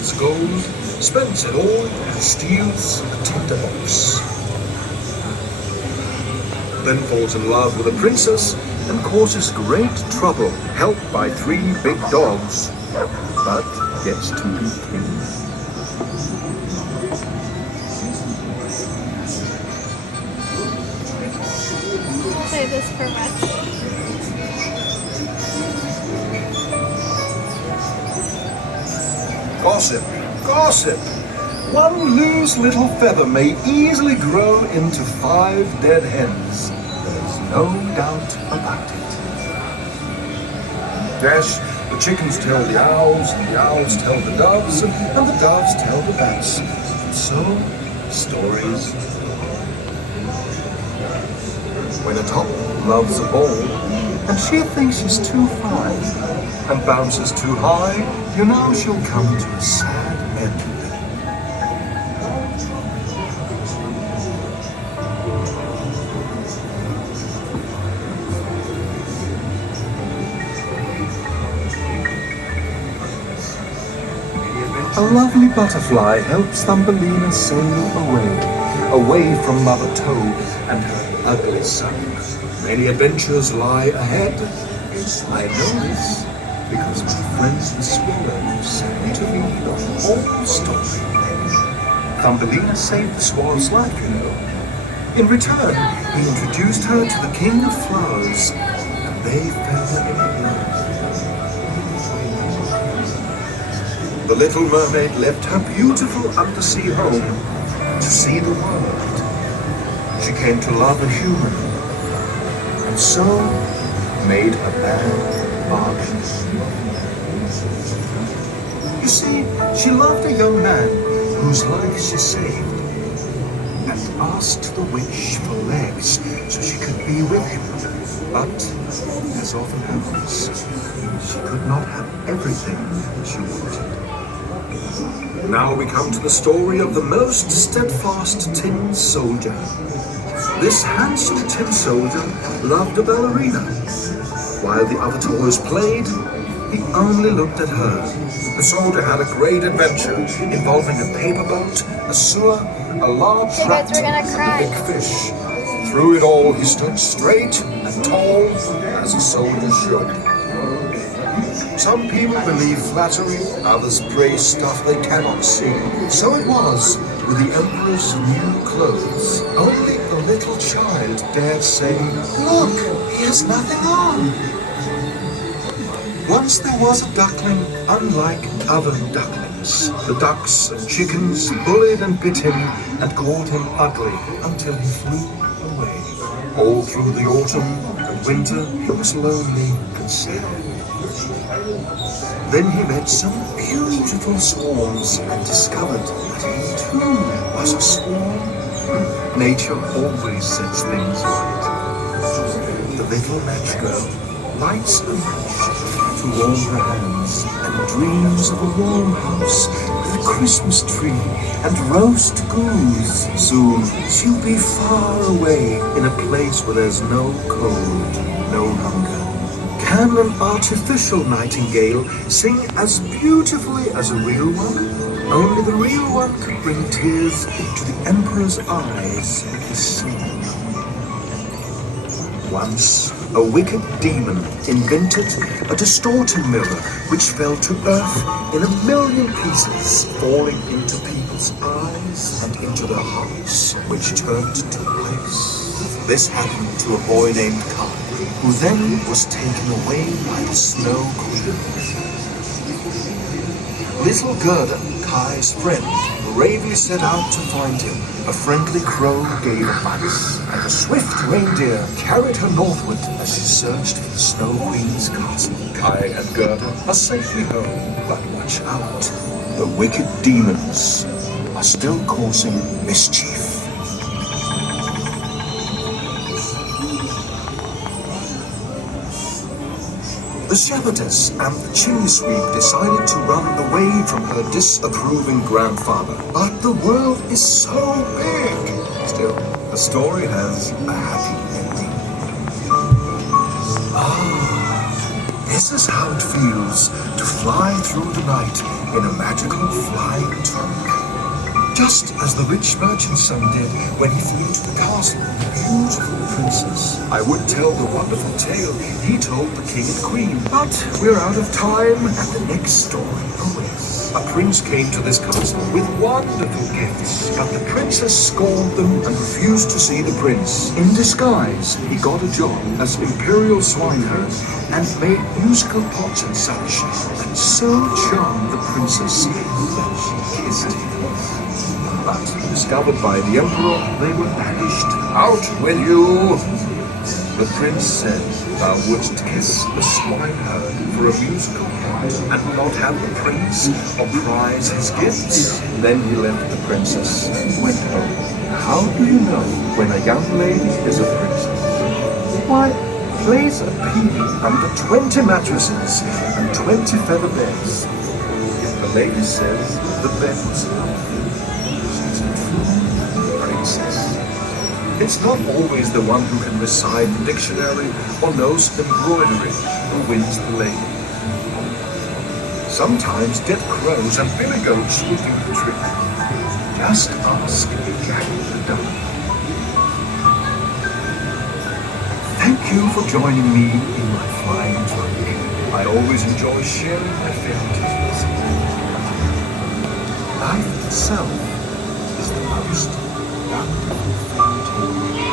finds gold, spends it all, and steals a tinderbox. Then falls in love with a princess and causes great trouble, helped by 3 big dogs, but gets to be king. I'll say this for much. Gossip, gossip. One loose little feather may easily grow into 5 dead hens. There's no doubt about it. Yes, the chickens tell the owls, and the owls tell the doves, and the doves tell the bats. And so, stories. When a top loves a ball, and she thinks she's too fine, and bounces too high, you know she'll come to a sad end. A lovely butterfly helps Thumbelina sail away from Mother Toad and her ugly son. Many adventures lie ahead. I know this because my friend the swallow sang to me the whole story. Thumbelina saved the swallow's life, you know. In return, he introduced her to the king of flowers, and they fell in love. The little mermaid left her beautiful undersea home to see the world. She came to love a human, and so made a bad bargain. You see, she loved a young man whose life she saved, and asked the witch for legs so she could be with him. But, as often happens, she could not have everything she wanted. Now we come to the story of the most steadfast tin soldier. This handsome tin soldier loved a ballerina. While the other toys played, he only looked at her. The soldier had a great adventure involving a paper boat, a sewer, a large rat, and a big fish. Through it all, he stood straight and tall as a soldier should. Some people believe flattery, others praise stuff they cannot see. So it was with the emperor's new clothes. Only a little child dared say, "Look, he has nothing on." Once there was a duckling unlike other ducklings. The ducks and chickens bullied and bit him and called him ugly until he flew away. All through the autumn and winter he was lonely and sad. Then he met some beautiful swans and discovered that he too was a swan. Nature always sets things right. The little match girl lights a match to warm her hands and dreams of a warm house with a Christmas tree and roast goose. Soon she'll be far away in a place where there's no cold, no hunger. Can an artificial nightingale sing as beautifully as a real one? Only the real one could bring tears to the emperor's eyes with his song. Once, a wicked demon invented a distorting mirror which fell to earth in 1,000,000 pieces, falling into people's eyes and into their hearts, which turned to ice. This happened to a boy named Kai, who then was taken away by the Snow Queen. Little Gerda, Kai's friend, bravely set out to find him. A friendly crow gave advice, and a swift reindeer carried her northward as she searched for the Snow Queen's castle. Kai and Gerda are safely home, but watch out. The wicked demons are still causing mischief. The shepherdess and the chimney sweep decided to run away from her disapproving grandfather. But the world is so big! Still, the story has a happy ending. Ah, This is how it feels to fly through the night in a magical flying trunk. Just as the rich merchant's son did when he flew to the castle of the beautiful princess. I would tell the wonderful tale he told the king and queen, but we're out of time, and the next story awaits. A prince came to this castle with wonderful gifts, but the princess scorned them and refused to see the prince. In disguise, he got a job as imperial swineherd and made musical pots and such, and so charmed the princess that she kissed him. But discovered by the emperor, they were banished. Out with you! The prince said, thou wouldst kiss the swineherd for a musical part and not have the prince or prize his gifts. Then he left the princess and went home. How do you know when a young lady is a princess? Why, place a pea under 20 mattresses and 20 feather beds. If the lady says the bed was lovely, she's a true princess. It's not always the one who can recite the dictionary or knows embroidery who wins the lady. Sometimes dead crows and billy goats will do the trick. Just ask Jack the Duck. Thank you for joining me in my flying trunk. I always enjoy sharing my fairy tales. Life itself is the most wonderful fairy tale.